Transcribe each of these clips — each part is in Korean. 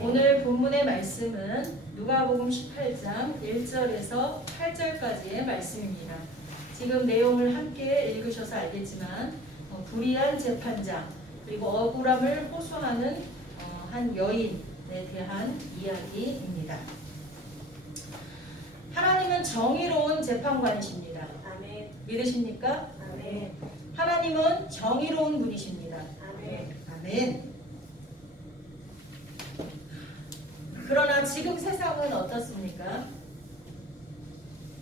오늘 본문의 말씀은 누가복음 18장 1절에서 8절까지의 말씀입니다. 지금 내용을 함께 읽으셔서 알겠지만 불의한 재판장 그리고 억울함을 호소하는 한 여인에 대한 이야기입니다. 하나님은 정의로운 재판관이십니다. 아멘. 믿으십니까? 아멘. 하나님은 정의로운 분이십니다. 아멘. 아멘. 그러나 지금 세상은 어떻습니까?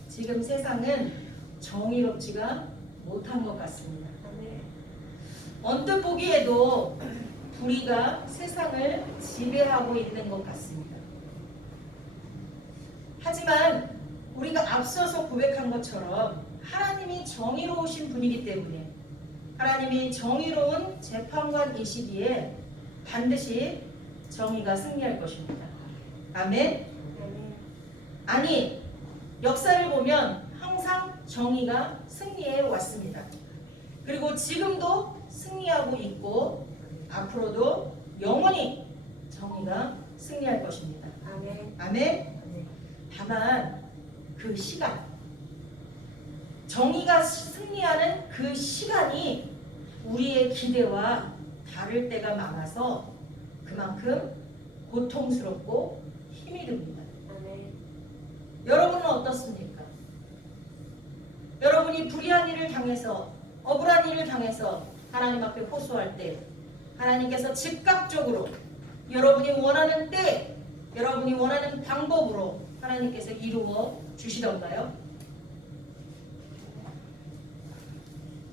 지금 세상은 정의롭지가 못한 것 같습니다. 아멘. 언뜻 보기에도 불의가 세상을 지배하고 있는 것 같습니다. 하지만 우리가 앞서서 고백한 것처럼 하나님이 정의로우신 분이기 때문에 하나님이 정의로운 재판관이시기에 반드시 정의가 승리할 것입니다. 아멘. 아니, 역사를 보면 항상 정의가 승리해 왔습니다. 그리고 지금도 승리하고 있고 앞으로도 영원히 정의가 승리할 것입니다. 아멘. 아멘. 다만 그 시간, 정의가 승리하는 그 시간이 우리의 기대와 다를 때가 많아서 그만큼 고통스럽고 힘이 듭니다. 아멘. 여러분은 어떻습니까? 여러분이 불의한 일을 당해서 억울한 일을 당해서 하나님 앞에 호소할 때 하나님께서 즉각적으로 여러분이 원하는 때 여러분이 원하는 방법으로 하나님께서 이루어 주시던가요?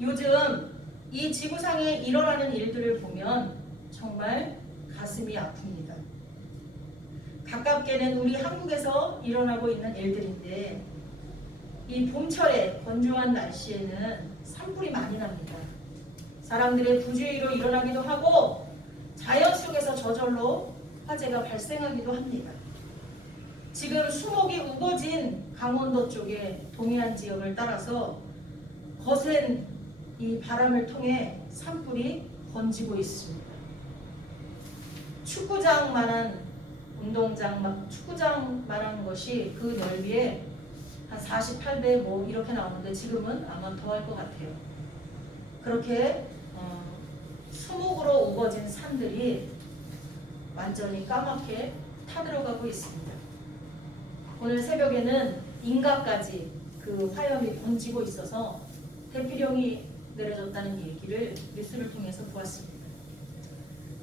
요즘 이 지구상에 일어나는 일들을 보면 정말 가슴이 아픕니다. 가깝게는 우리 한국에서 일어나고 있는 일들인데 이 봄철에 건조한 날씨에는 산불이 많이 납니다. 사람들의 부주의로 일어나기도 하고 자연 속에서 저절로 화재가 발생하기도 합니다. 지금 수목이 우거진 강원도 쪽의 동해안 지역을 따라서 거센 이 바람을 통해 산불이 번지고 있습니다. 축구장만한 운동장, 축구장만한 것이 그 넓이에 한 48배 뭐 이렇게 나오는데 지금은 아마 더 할 것 같아요. 그렇게 수목으로 우거진 산들이 완전히 까맣게 타들어가고 있습니다. 오늘 새벽에는 인가까지 그 화염이 번지고 있어서 대피령이 내려졌다는 얘기를 뉴스를 통해서 보았습니다.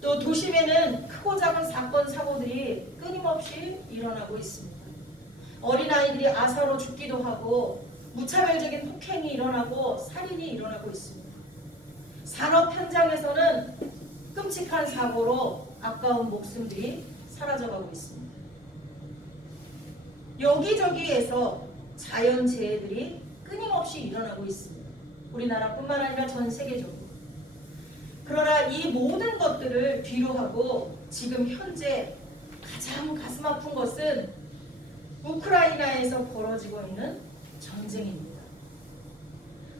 또 도심에는 크고 작은 사건 사고들이 끊임없이 일어나고 있습니다. 어린아이들이 아사로 죽기도 하고 무차별적인 폭행이 일어나고 살인이 일어나고 있습니다. 산업 현장에서는 끔찍한 사고로 아까운 목숨들이 사라져가고 있습니다. 여기저기에서 자연재해들이 끊임없이 일어나고 있습니다. 우리나라뿐만 아니라 전 세계적으로. 그러나 이 모든 것들을 뒤로하고 지금 현재 가장 가슴 아픈 것은 우크라이나에서 벌어지고 있는 전쟁입니다.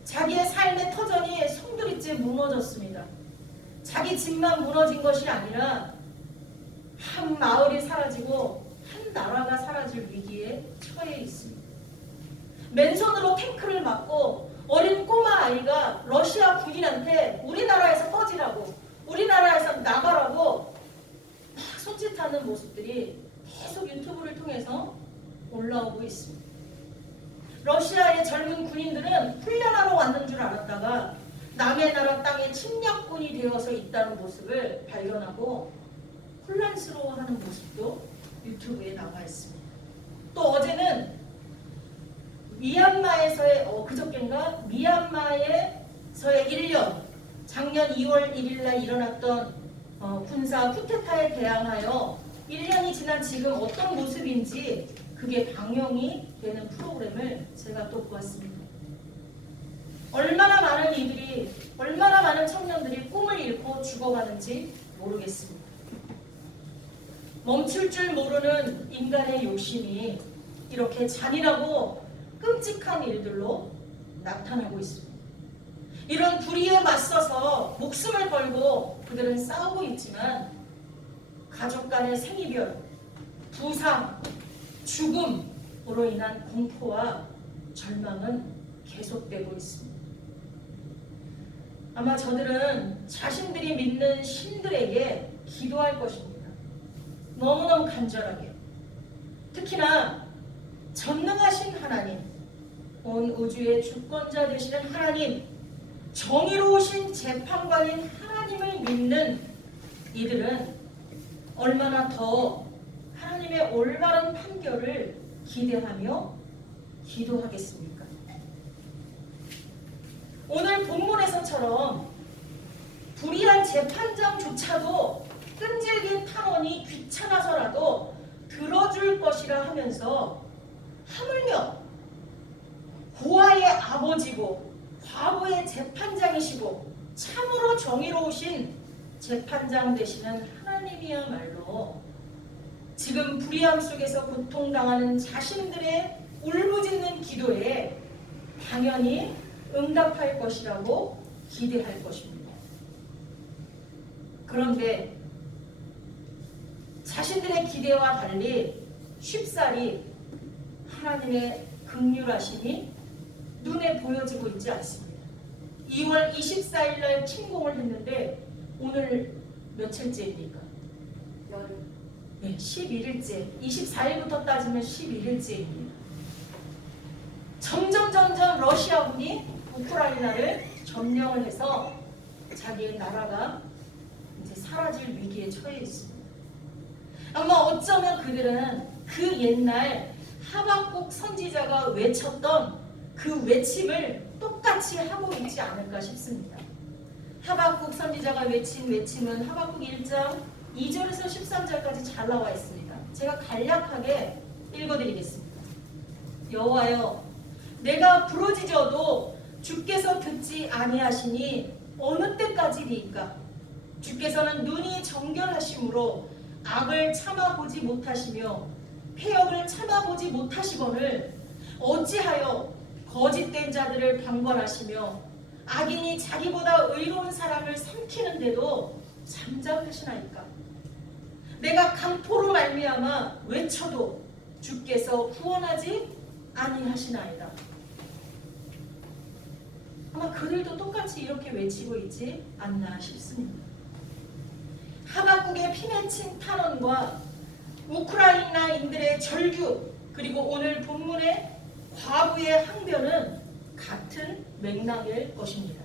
자기의 삶의 터전이 송두리째 무너졌습니다. 자기 집만 무너진 것이 아니라 한 마을이 사라지고 한 나라가 사라질 위기에 처해 있습니다. 맨손으로 탱크를 맞고 어린 꼬마 아이가 러시아 군인한테 우리나라에서 꺼지라고 우리나라에서 나가라고 막 손짓하는 모습들이 계속 유튜브를 통해서 올라오고 있습니다. 러시아의 젊은 군인들은 훈련하러 왔는 줄 알았다가 남의 나라 땅에 침략군이 되어서 있다는 모습을 발견하고 혼란스러워하는 모습도 유튜브에 나와 있습니다. 또 어제는 미얀마에서의 그저께인가 미얀마에서의 1년 작년 2월 1일날 일어났던 군사 쿠데타에 대항하여 1년이 지난 지금 어떤 모습인지 그게 방영이 되는 프로그램을 제가 또 보았습니다. 얼마나 많은 이들이 얼마나 많은 청년들이 꿈을 잃고 죽어가는지 모르겠습니다. 멈출 줄 모르는 인간의 욕심이 이렇게 잔인하고 끔찍한 일들로 나타나고 있습니다. 이런 불의에 맞서서 목숨을 걸고 그들은 싸우고 있지만 가족 간의 생이별, 부상, 죽음으로 인한 공포와 절망은 계속되고 있습니다. 아마 저들은 자신들이 믿는 신들에게 기도할 것입니다. 너무너무 간절하게. 특히나 전능하신 하나님, 온 우주의 주권자 되시는 하나님, 정의로우신 재판관인 하나님을 믿는 이들은 얼마나 더 하나님의 올바른 판결을 기대하며 기도하겠습니까? 오늘 본문에서처럼 불의한 재판장조차도 끈질긴 탄원이 귀찮아서라도 들어줄 것이라 하면서 하물며 고아의 아버지고 과부의 재판장이시고 참으로 정의로우신 재판장 되시는 하나님이야말로 지금 불의함 속에서 고통당하는 자신들의 울부짖는 기도에 당연히 응답할 것이라고 기대할 것입니다. 그런데 자신들의 기대와 달리 쉽사리 하나님의 긍휼하심이 눈에 보여지고 있지 않습니다. 2월 24일 날 침공을 했는데 오늘 며칠째입니까? 네, 11일째. 24일부터 따지면 11일째입니다. 점점 러시아군이 우크라이나를 점령을 해서 자기의 나라가 이제 사라질 위기에 처해 있습니다. 아마 어쩌면 그들은 그 옛날 하박국 선지자가 외쳤던 그 외침을 똑같이 하고 있지 않을까 싶습니다. 하박국 선지자가 외친 외침은 하박국 1장 2절에서 13절까지 잘 나와 있습니다. 제가 간략하게 읽어드리겠습니다. 여호와여, 내가 부르짖어도 주께서 듣지 아니하시니 어느 때까지리이까? 주께서는 눈이 정결하심으로 악을 참아보지 못하시며 폐역을 참아보지 못하시거늘 어찌하여 거짓된 자들을 방관하시며 악인이 자기보다 의로운 사람을 삼키는데도 잠잠하시나이까? 내가 강포로 말미암아 외쳐도 주께서 구원하지 아니하시나이다. 아마 그들도 똑같이 이렇게 외치고 있지 않나 싶습니다. 하박국의 피맺힌 탄원과 우크라이나인들의 절규, 그리고 오늘 본문의 과부의 항변은 같은 맥락일 것입니다.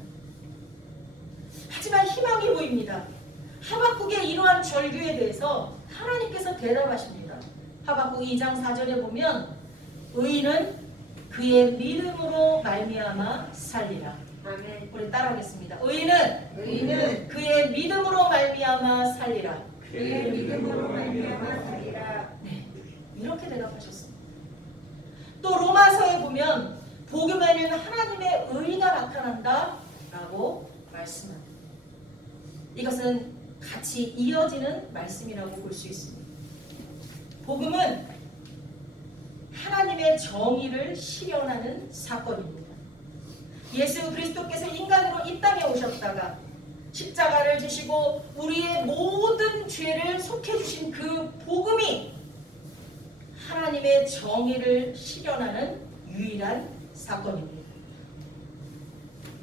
하지만 희망이 보입니다. 하박국의 이러한 절규에 대해서 하나님께서 대답하십니다. 하박국 2장 4절에 보면 의인은 그의 믿음으로 말미암아 살리라. 아멘. 우리 따라하겠습니다. 의인은 그의 믿음으로 말미암아 살리라. 그의 믿음으로 말미암아 살리라. 네, 이렇게 대답하셨습니다. 또 로마서에 보면 복음에는 하나님의 의가 나타난다라고 말씀합니다. 이것은 같이 이어지는 말씀이라고 볼 수 있습니다. 복음은 하나님의 정의를 실현하는 사건입니다. 예수 그리스도께서 인간으로 이 땅에 오셨다가 십자가를 지시고 우리의 모든 죄를 속해주신 그 복음이 하나님의 정의를 실현하는 유일한 사건입니다.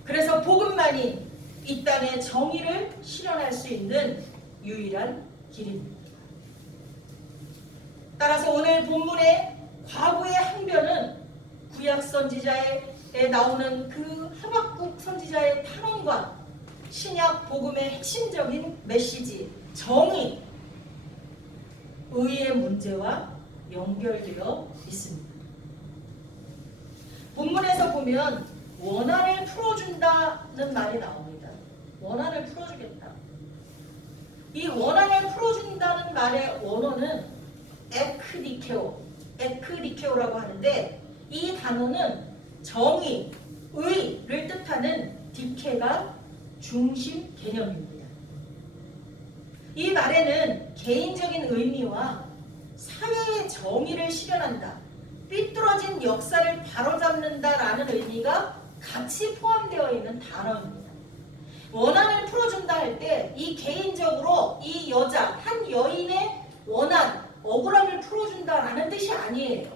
그래서 복음만이 이 땅의 정의를 실현할 수 있는 유일한 길입니다. 따라서 오늘 본문의 과부의 항변은 구약 선지자에 나오는 그 하박국 선지자의 탄원과 신약 복음의 핵심적인 메시지, 정의, 의의 문제와 연결되어 있습니다. 본문에서 보면 원한을 풀어준다는 말이 나옵니다. 원한을 풀어주겠다. 이 원한을 풀어준다는 말의 원어는 에크디케오라고 하는데 이 단어는 정의, 의를 뜻하는 디케가 중심 개념입니다. 이 말에는 개인적인 의미와 사회의 정의를 실현한다, 삐뚤어진 역사를 바로잡는다라는 의미가 같이 포함되어 있는 단어입니다. 원한을 풀어준다 할 때 이 개인적으로 이 여자 한 여인의 원한 억울함을 풀어준다라는 뜻이 아니에요.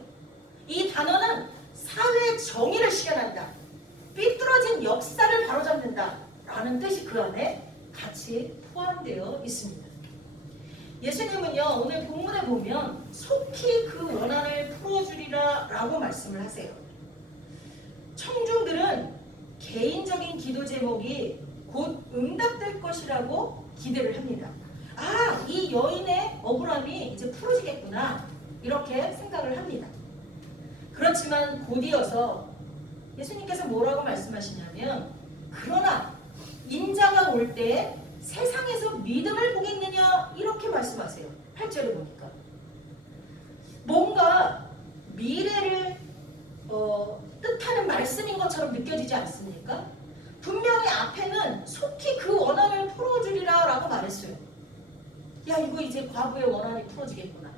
이 단어는 사회 정의를 실현한다. 삐뚤어진 역사를 바로잡는다 라는 뜻이 그 안에 같이 포함되어 있습니다. 예수님은요 오늘 본문에 보면 속히 그 원한을 풀어주리라 라고 말씀을 하세요. 청중들은 개인적인 기도 제목이 곧 응답될 것이라고 기대를 합니다. 아, 이 여인의 억울함이 이제 풀어지겠구나 이렇게 생각을 합니다. 그렇지만 곧이어서 예수님께서 뭐라고 말씀하시냐면 그러나 인자가 올 때 세상에서 믿음을 보겠느냐 이렇게 말씀하세요. 8절에 보니까 뭔가 미래를 뜻하는 말씀인 것처럼 느껴지지 않습니까? 분명히 앞에는 속히 그 원한을 풀어주리라 라고 말했어요. 야 이거 이제 과거의 원한이 풀어지겠구나.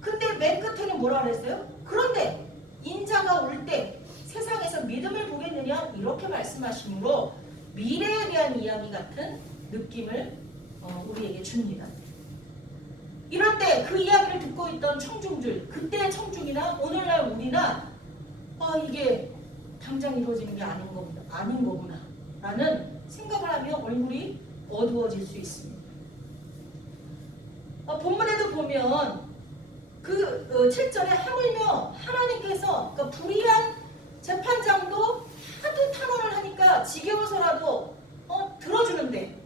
근데 맨 끝에는 뭐라 그랬어요? 그런데 인자가 올 때 세상에서 믿음을 보겠느냐 이렇게 말씀하시므로 미래에 대한 이야기 같은 느낌을 우리에게 줍니다. 이럴 때 그 이야기를 듣고 있던 청중들, 그때의 청중이나 오늘날 우리나 이게 당장 이루어지는 게 아닌 거구나 라는 생각을 하며 얼굴이 어두워질 수 있습니다. 본문에도 보면 그 7절에 하물며 하나님께서 그러니까 불의한 재판장도 하도 탄원을 하니까 지겨워서라도 들어주는데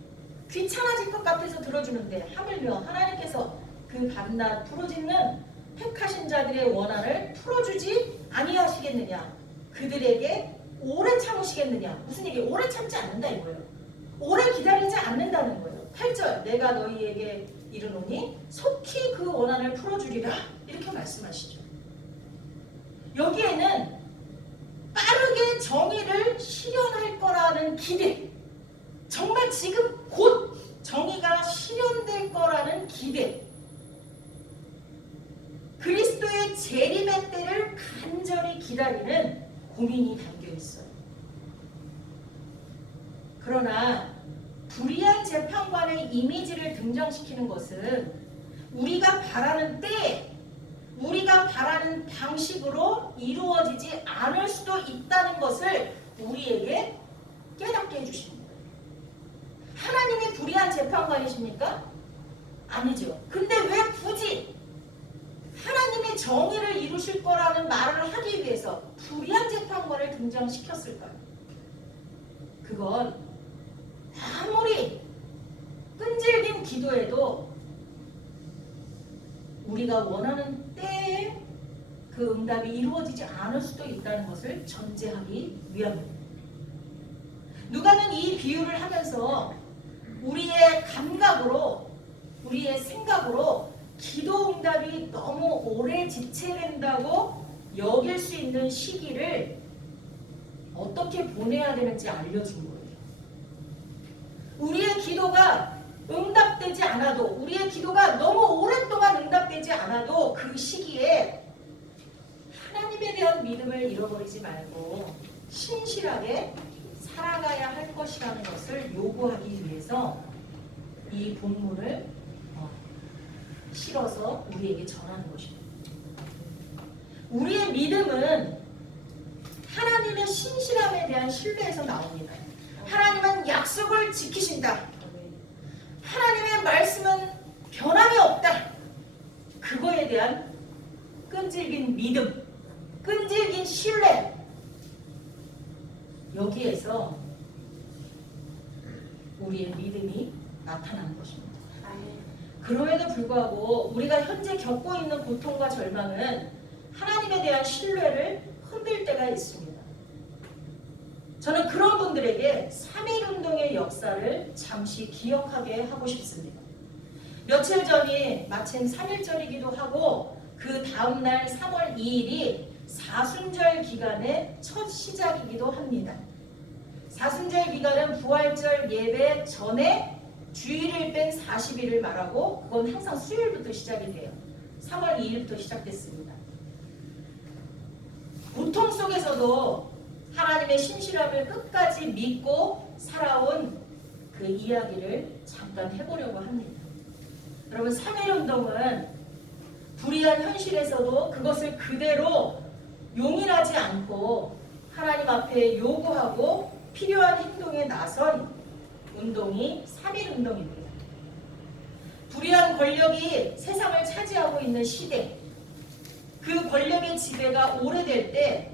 귀찮아질 것 같아서 들어주는데 하물며 하나님께서 그 밤낮 부르짖는 택하신 자들의 원한을 풀어주지 아니하시겠느냐 그들에게 오래 참으시겠느냐 무슨 얘기 오래 참지 않는다 이거예요. 오래 기다리지 않는다는 거예요. 8절 내가 너희에게 이르노니 속히 그 원한을 풀어주리라 이렇게 말씀하시죠. 여기에는 빠르게 정의를 실현할 거라는 기대 정말 지금 곧 정의가 실현될 거라는 기대 그리스도의 재림의 때를 간절히 기다리는 고민이 담겨 있어요. 그러나 불의한 재판관의 이미지를 등장시키는 것은 우리가 바라는 때, 우리가 바라는 방식으로 이루어지지 않을 수도 있다는 것을 우리에게 깨닫게 해주십니다. 하나님이 불의한 재판관이십니까? 아니죠. 근데 왜 굳이 하나님의 정의를 이루실 거라는 말을 하기 위해서 불의한 재판관을 등장시켰을까요? 그건 아무리 끈질긴 기도에도 우리가 원하는 때에 그 응답이 이루어지지 않을 수도 있다는 것을 전제하기 위함입니다. 누가는 이 비유를 하면서 우리의 감각으로 우리의 생각으로 기도 응답이 너무 오래 지체된다고 여길 수 있는 시기를 어떻게 보내야 되는지 알려준 거예요. 우리의 기도가 응답되지 않아도 우리의 기도가 너무 오랫동안 응답되지 않아도 그 시기에 하나님에 대한 믿음을 잃어버리지 말고 신실하게 살아가야 할 것이라는 것을 요구하기 위해서 이 본문을 실어서 우리에게 전하는 것입니다. 우리의 믿음은 하나님의 신실함에 대한 신뢰에서 나옵니다. 하나님은 약속을 지키신다. 하나님의 말씀은 변함이 없다. 그거에 대한 끈질긴 믿음, 끈질긴 신뢰. 여기에서 우리의 믿음이 나타나는 것입니다. 그럼에도 불구하고 우리가 현재 겪고 있는 고통과 절망은 하나님에 대한 신뢰를 흔들 때가 있습니다. 저는 그런 분들에게 3.1운동의 역사를 잠시 기억하게 하고 싶습니다. 며칠 전이 마침 3.1절이기도 하고 그 다음날 3월 2일이 사순절 기간의 첫 시작이기도 합니다. 사순절 기간은 부활절 예배 전에 주일을 뺀 40일을 말하고 그건 항상 수요일부터 시작이 돼요. 3월 2일부터 시작됐습니다. 고통 속에서도 하나님의 신실함을 끝까지 믿고 살아온 그 이야기를 잠깐 해보려고 합니다. 여러분, 3.1운동은 불의한 현실에서도 그것을 그대로 용인하지 않고 하나님 앞에 요구하고 필요한 행동에 나선 운동이 3.1운동입니다. 불의한 권력이 세상을 차지하고 있는 시대, 그 권력의 지배가 오래될 때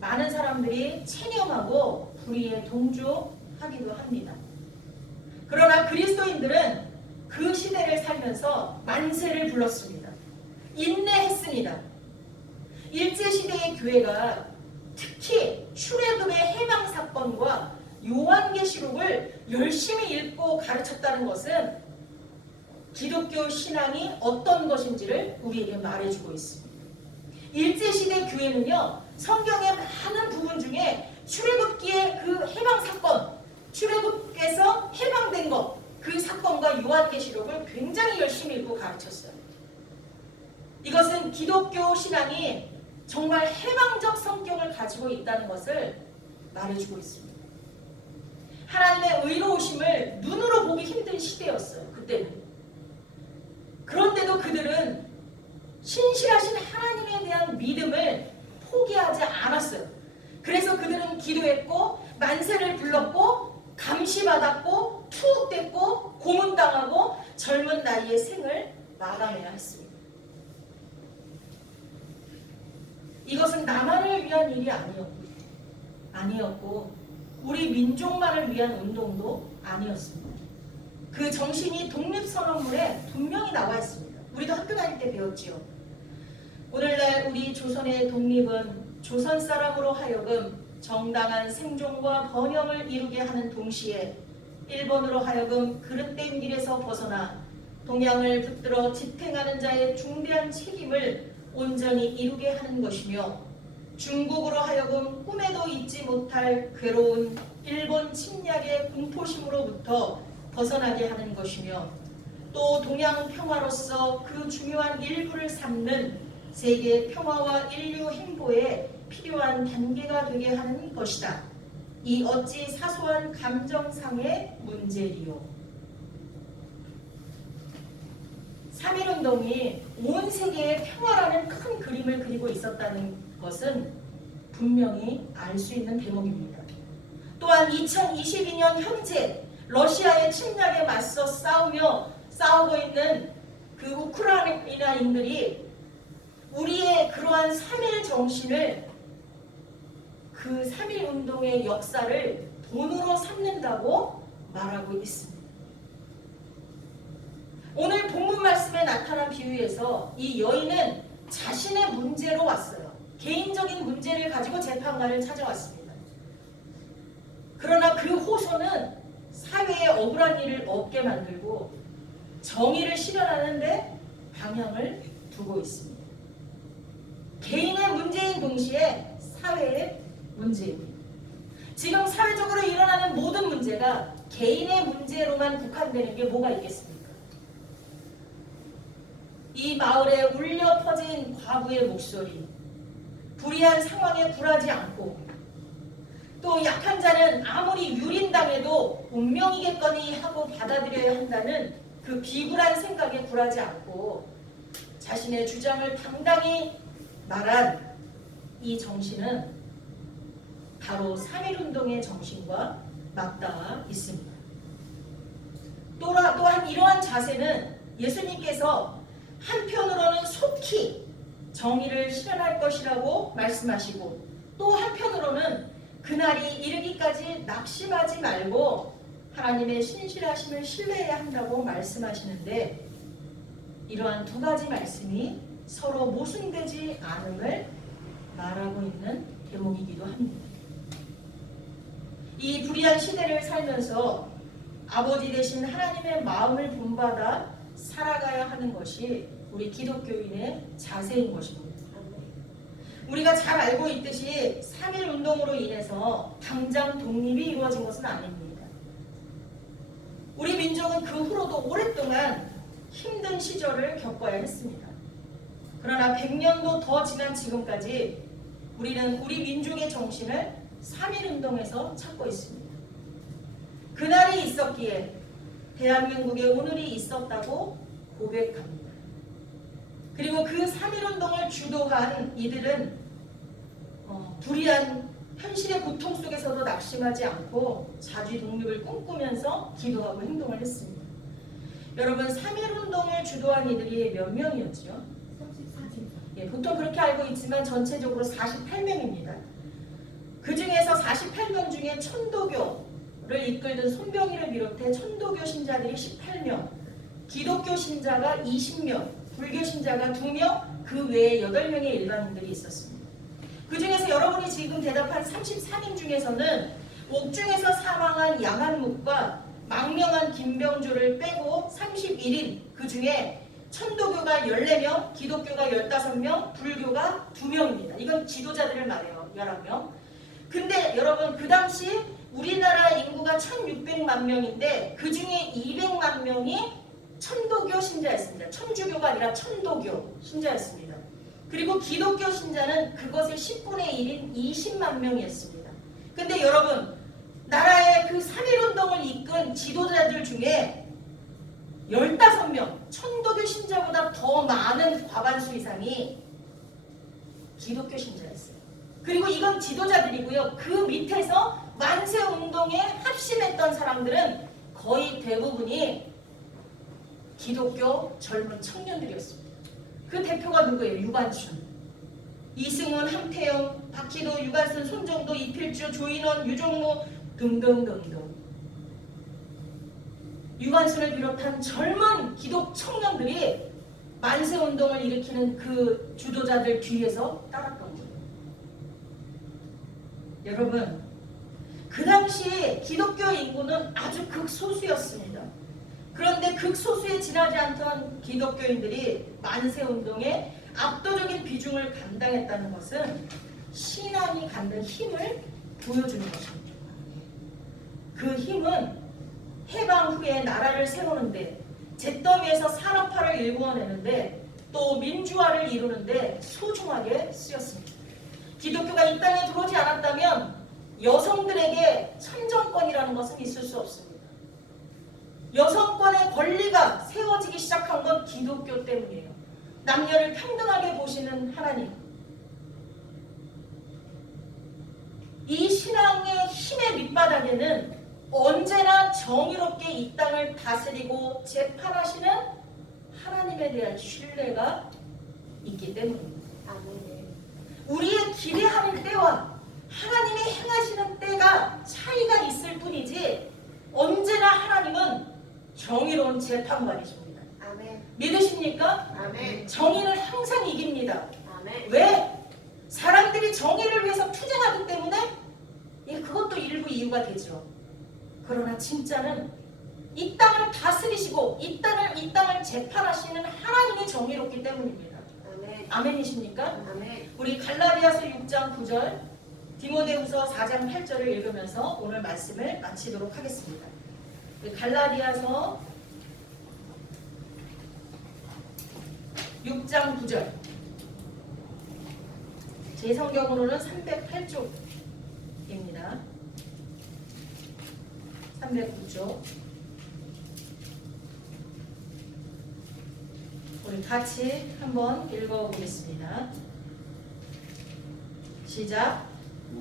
많은 사람들이 체념하고 불의에 동조하기도 합니다. 그러나 그리스도인들은 그 시대를 살면서 만세를 불렀습니다. 인내했습니다. 일제시대의 교회가 특히 출애굽의 해방사건과 요한계시록을 열심히 읽고 가르쳤다는 것은 기독교 신앙이 어떤 것인지를 우리에게 말해주고 있습니다. 일제시대 교회는요, 성경의 많은 부분 중에 출애굽기의 그 해방사건, 출애굽에서 해방된 것, 그 사건과 요한계시록을 굉장히 열심히 읽고 가르쳤어요. 이것은 기독교 신앙이 정말 해방적 성격을 가지고 있다는 것을 말해주고 있습니다. 하나님의 의로우심을 눈으로 보기 힘든 시대였어요. 그때는. 그런데도 그들은 신실하신 하나님에 대한 믿음을 포기하지 않았어요. 그래서 그들은 기도했고 만세를 불렀고 감시받았고 투옥됐고 고문당하고 젊은 나이에 생을 마감해야 했습니다. 이것은 나만을 위한 일이 아니었고 우리 민족만을 위한 운동도 아니었습니다. 그 정신이 독립선언문에 분명히 나와 있습니다. 우리도 학교 다닐 때 배웠지요. 오늘날 우리 조선의 독립은 조선 사람으로 하여금 정당한 생존과 번영을 이루게 하는 동시에 일본으로 하여금 그릇된 길에서 벗어나 동양을 붙들어 지탱하는 자의 중대한 책임을 온전히 이루게 하는 것이며 중국으로 하여금 꿈에도 잊지 못할 괴로운 일본 침략의 공포심으로부터 벗어나게 하는 것이며 또 동양 평화로서 그 중요한 일부를 삼는 세계 평화와 인류 행보에 필요한 단계가 되게 하는 것이다. 이 어찌 사소한 감정상의 문제리요. 3.1운동이 온 세계의 평화라는 큰 그림을 그리고 있었다는 것은 분명히 알 수 있는 대목입니다. 또한 2022년 현재 러시아의 침략에 맞서 싸우고 있는 그 우크라이나인들이 우리의 그러한 3.1 정신을 그 3.1운동의 역사를 돈으로 삼는다고 말하고 있습니다. 오늘 본문 말씀에 나타난 비유에서 이 여인은 자신의 문제로 왔어요. 개인적인 문제를 가지고 재판관을 찾아왔습니다. 그러나 그 호소는 사회에 억울한 일을 없게 만들고 정의를 실현하는 데 방향을 두고 있습니다. 개인의 문제인 동시에 사회의 문제입니다. 지금 사회적으로 일어나는 모든 문제가 개인의 문제로만 국한되는 게 뭐가 있겠습니까? 이 마을에 울려 퍼진 과부의 목소리, 불의한 상황에 굴하지 않고 또 약한 자는 아무리 유린당해도 운명이겠거니 하고 받아들여야 한다는 그 비굴한 생각에 굴하지 않고 자신의 주장을 당당히 말한 이 정신은 바로 3.1운동의 정신과 맞닿아 있습니다. 또한 이러한 자세는 예수님께서 한편으로는 속히 정의를 실현할 것이라고 말씀하시고 또 한편으로는 그날이 이르기까지 낙심하지 말고 하나님의 신실하심을 신뢰해야 한다고 말씀하시는데 이러한 두 가지 말씀이 서로 모순되지 않음을 말하고 있는 대목이기도 합니다. 이 불의한 시대를 살면서 아버지 되신 하나님의 마음을 본받아 살아가야 하는 것이 우리 기독교인의 자세인 것입니다. 우리가 잘 알고 있듯이 3.1운동으로 인해서 당장 독립이 이루어진 것은 아닙니다. 우리 민족은 그 후로도 오랫동안 힘든 시절을 겪어야 했습니다. 그러나 100년도 더 지난 지금까지 우리는 우리 민족의 정신을 3.1운동에서 찾고 있습니다. 그날이 있었기에 대한민국에 오늘이 있었다고 고백합니다. 그리고 그 3.1운동을 주도한 이들은 불의한 현실의 고통 속에서도 낙심하지 않고 자주 독립을 꿈꾸면서 기도하고 행동을 했습니다. 여러분 3.1운동을 주도한 이들이 몇 명이었죠? 34. 보통 그렇게 알고 있지만 전체적으로 48명입니다. 그 중에서 48명 중에 천도교를 이끌던 손병희를 비롯해 천도교 신자들이 18명, 기독교 신자가 20명, 불교 신자가 2명, 그 외에 8명의 일반인들이 있었습니다. 그 중에서 여러분이 지금 대답한 34명 중에서는 옥중에서 사망한 양한묵과 망명한 김병조를 빼고 31인, 그 중에 천도교가 14명, 기독교가 15명, 불교가 2명입니다. 이건 지도자들을 말해요. 11명. 근데 여러분 그 당시 우리나라 인구가 1600만 명인데 그 중에 200만 명이 천도교 신자였습니다. 천주교가 아니라 천도교 신자였습니다. 그리고 기독교 신자는 그것의 10분의 1인 20만 명이었습니다. 근데 여러분 나라의 그 3.1운동을 이끈 지도자들 중에 15명, 천도교 신자보다 더 많은 과반수 이상이 기독교 신자였어요. 그리고 이건 지도자들이고요. 그 밑에서 만세운동에 합심했던 사람들은 거의 대부분이 기독교 젊은 청년들이었습니다. 그 대표가 누구예요? 유관순, 이승훈, 함태영, 박희도, 유관순, 손정도, 이필주, 조인원, 유종무 등등등등. 유관순을 비롯한 젊은 기독 청년들이 만세운동을 일으키는 그 주도자들 뒤에서 따랐던 거예요. 여러분 그 당시 기독교 인구는 아주 극소수였습니다. 그런데 극소수에 지나지 않던 기독교인들이 만세운동에 압도적인 비중을 감당했다는 것은 신앙이 갖는 힘을 보여주는 것입니다. 그 힘은 해방 후에 나라를 세우는데, 잿더미에서 산업화를 일구어내는데, 또 민주화를 이루는데 소중하게 쓰였습니다. 기독교가 이 땅에 들어오지 않았다면 여성들에게 참정권이라는 것은 있을 수 없습니다. 여성권의 권리가 세워지기 시작한 건 기독교 때문이에요. 남녀를 평등하게 보시는 하나님. 이 신앙의 힘의 밑바닥에는 언제나 정의롭게 이 땅을 다스리고 재판하시는 하나님에 대한 신뢰가 있기 때문입니다. 우리의 기대하는 때와 하나님이 행하시는 때가 차이가 있을 뿐이지 언제나 하나님은 정의로운 재판관이십니다. 아멘. 믿으십니까? 아멘. 정의는 항상 이깁니다. 아멘. 왜? 사람들이 정의를 위해서 투쟁하기 때문에 그것도 일부 이유가 되죠. 그러나 진짜는 이 땅을 다스리시고 이 땅을 재판하시는 하나님이 정의롭기 때문입니다. 아멘. 아멘이십니까? 아멘. 우리 갈라디아서 6장 9절, 디모데후서 4장 8절을 읽으면서 오늘 말씀을 마치도록 하겠습니다. 갈라디아서 6장 9절. 제 성경으로는 308쪽입니다. 309쪽. 우리 같이 한번 읽어보겠습니다. 시작.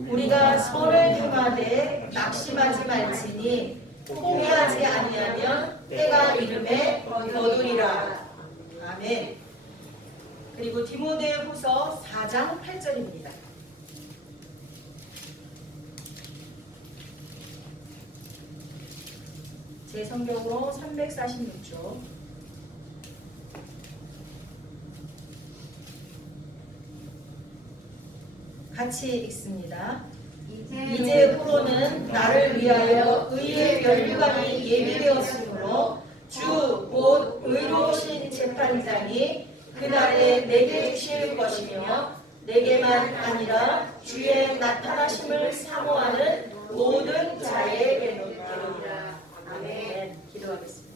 우리가 선을 행하되 낙심하지 말지니 포기하지 아니하면 때가 이름에 거두리라. 아멘. 그리고 디모데후서 4장 8절입니다. 제 성경으로 346쪽. 같이 읽습니다. 이제후로는 나를 위하여 의의 면류관이 예비되었으므로 주 곧 의로우신 재판장이 그날에 내게 주실 것이며 내게만 아니라 주의 나타나심을 사모하는 모든 자에게로라. 아멘. 기도하겠습니다.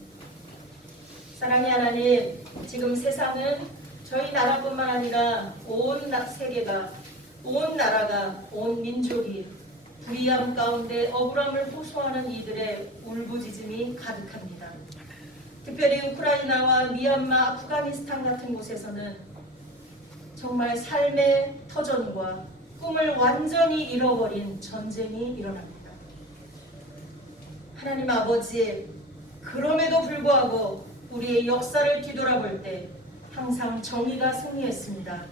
사랑의 하나님, 지금 세상은 저희 나라뿐만 아니라 온 세계가, 온 나라가, 온 민족이 불의함 가운데 억울함을 호소하는 이들의 울부짖음이 가득합니다. 특별히 우크라이나와 미얀마, 아프가니스탄 같은 곳에서는 정말 삶의 터전과 꿈을 완전히 잃어버린 전쟁이 일어납니다. 하나님 아버지, 그럼에도 불구하고 우리의 역사를 뒤돌아볼 때 항상 정의가 승리했습니다.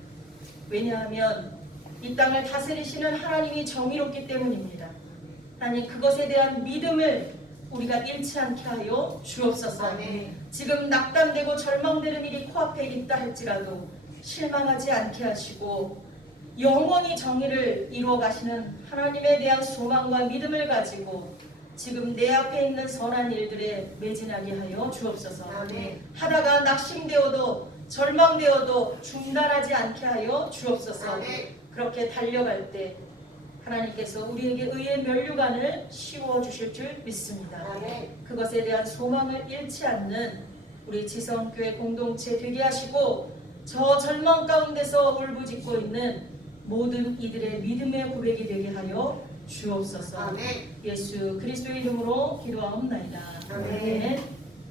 왜냐하면 이 땅을 다스리시는 하나님이 정의롭기 때문입니다. 하나님, 그것에 대한 믿음을 우리가 잃지 않게 하여 주옵소서. 아멘. 지금 낙담되고 절망되는 일이 코앞에 있다 할지라도 실망하지 않게 하시고 영원히 정의를 이루어 가시는 하나님에 대한 소망과 믿음을 가지고 지금 내 앞에 있는 선한 일들에 매진하게 하여 주옵소서. 아멘. 하다가 낙심되어도 절망되어도 중단하지 않게 하여 주옵소서. 아멘. 그렇게 달려갈 때 하나님께서 우리에게 의의 면류관을 씌워주실 줄 믿습니다. 아멘. 그것에 대한 소망을 잃지 않는 우리 지성교회 공동체 되게 하시고 저 절망 가운데서 울부짖고 있는 모든 이들의 믿음의 고백이 되게 하여 주옵소서. 아멘. 예수 그리스도의 이름으로 기도하옵나이다. 아멘. 아멘.